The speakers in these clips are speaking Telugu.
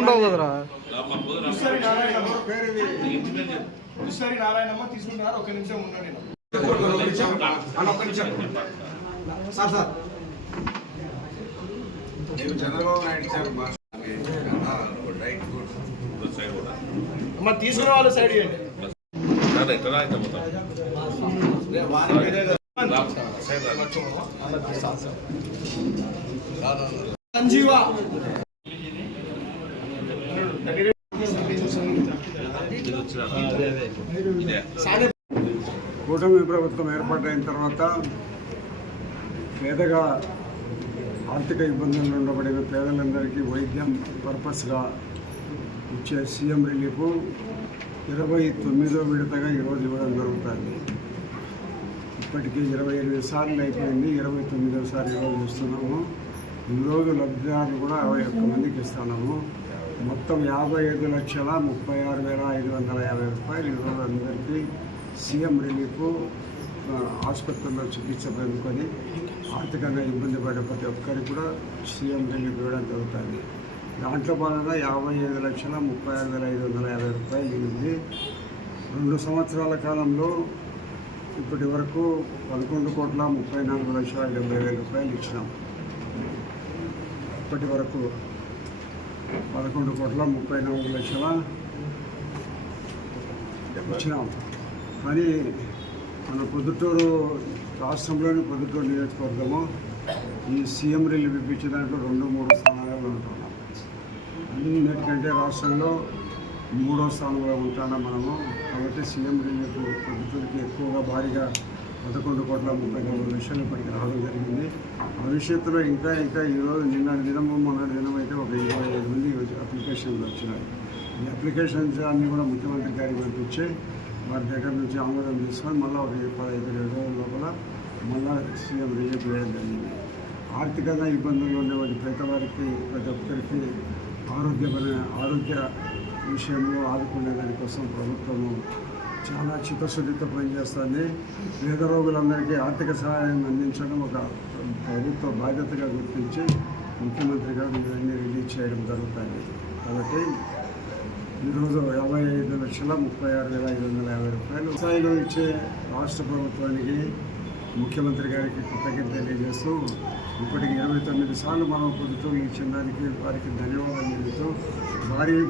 ఉండవు కదరా. నారాయణమ్మ తీసుకుంటున్నారు. ఒక నిమిషం ఉన్నాను నేను. చంద్రబాబు నాయుడు సార్ అమ్మ తీసుకునే వాళ్ళు సైడ్ చేయండి. సంజీవా కూటమి ప్రభుత్వం ఏర్పాటైన తర్వాత పేదగా ఆర్థిక ఇబ్బందులు ఉండబడిన పేదలందరికీ వైద్యం పర్పస్గా ఇచ్చే సీఎం రిలీఫ్ 29వ విడతగా ఈరోజు ఇవ్వడం జరుగుతుంది. ఇప్పటికీ 28 సార్లు అయిపోయింది. 29వ ఈరోజు ఇస్తున్నాము. ఈరోజు లబ్ధిదారులు కూడా 21 మందికి ఇస్తున్నాము. మొత్తం 55,36,550 రూపాయలు ఈరోజు అందరికీ సీఎం రిలీఫ్ ఆసుపత్రుల్లో చికిత్స పొందుకొని ఆర్థికంగా ఇబ్బంది పడే ప్రతి ఒక్కరికి కూడా సీఎం రిలీఫ్ ఇవ్వడం జరుగుతుంది. దాంట్లో భాగంగా 55,36,550 రూపాయలు ఉంది. 2 సంవత్సరాల కాలంలో ఇప్పటి వరకు 11,34,70,000 రూపాయలు ఇచ్చినాం. ఇప్పటి వరకు 11,34,00,000 ఇచ్చినాం. కానీ మన పొద్దుటూరు రాష్ట్రంలోని పొద్దుటూరు నియోజకవర్గము ఈ సీఎం రిలీఫ్ ఇప్పించే దాంట్లో 2-3 స్థానాలలో ఉంటున్నాం. అన్నిటికంటే రాష్ట్రంలో 3వ స్థానంలో ఉంటాం మనము. కాబట్టి సీఎం రిలీఫ్ పొద్దుటూరుకి ఎక్కువగా భారీగా 11,34,00,000 ఇప్పటికి రావడం జరిగింది. భవిష్యత్తులో ఇంకా ఈరోజు నిన్నటి దినం మొన్నటి దినం అయితే ఒక 25 మంది అప్లికేషన్లు వచ్చినాయి. ఈ అప్లికేషన్స్ అన్నీ కూడా ముఖ్యమంత్రి గారికి పంపించి వారి దగ్గర నుంచి ఆమోదం తీసుకొని మళ్ళీ ఒక 15-20 రోజుల లోపల మళ్ళీ సీఎం రిలీఫ్ వేయడం జరిగింది. ఆర్థికంగా ఇబ్బందులు ఉండేవాడి పేదవారికి ప్రతి ఒక్కరికి ఆరోగ్య విషయంలో ఆదుకునే దానికోసం ప్రభుత్వము చాలా చిత్తశుద్ధితో పనిచేస్తుంది. పేద రోగులందరికీ ఆర్థిక సహాయం అందించడం ఒక ప్రభుత్వ బాధ్యతగా గుర్తించి ముఖ్యమంత్రి గారు ఇవన్నీ రిలీజ్ చేయడం జరుగుతుంది. కాబట్టి ఈరోజు 55,36,550 రూపాయలు స్థాయిలో ఇచ్చే రాష్ట్ర ప్రభుత్వానికి ముఖ్యమంత్రి గారికి కృతజ్ఞత తెలియజేస్తూ ఇప్పటికి 29 సార్లు మనం పొద్దుటూరు ఇచ్చిన దానికి వారికి ధన్యవాదాలు చెబుతూ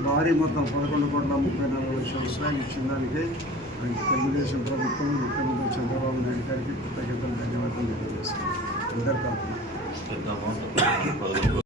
భారీ మొత్తం 11,34,00,000 రూపాయలు ఇచ్చిన దానికి తెలుగుదేశం ప్రభుత్వం ముఖ్యమంత్రి చంద్రబాబు నాయుడు గారికి కృతజ్ఞతలు ధన్యవాదాలు తెలియజేస్తున్నాం. అందరి తరఫున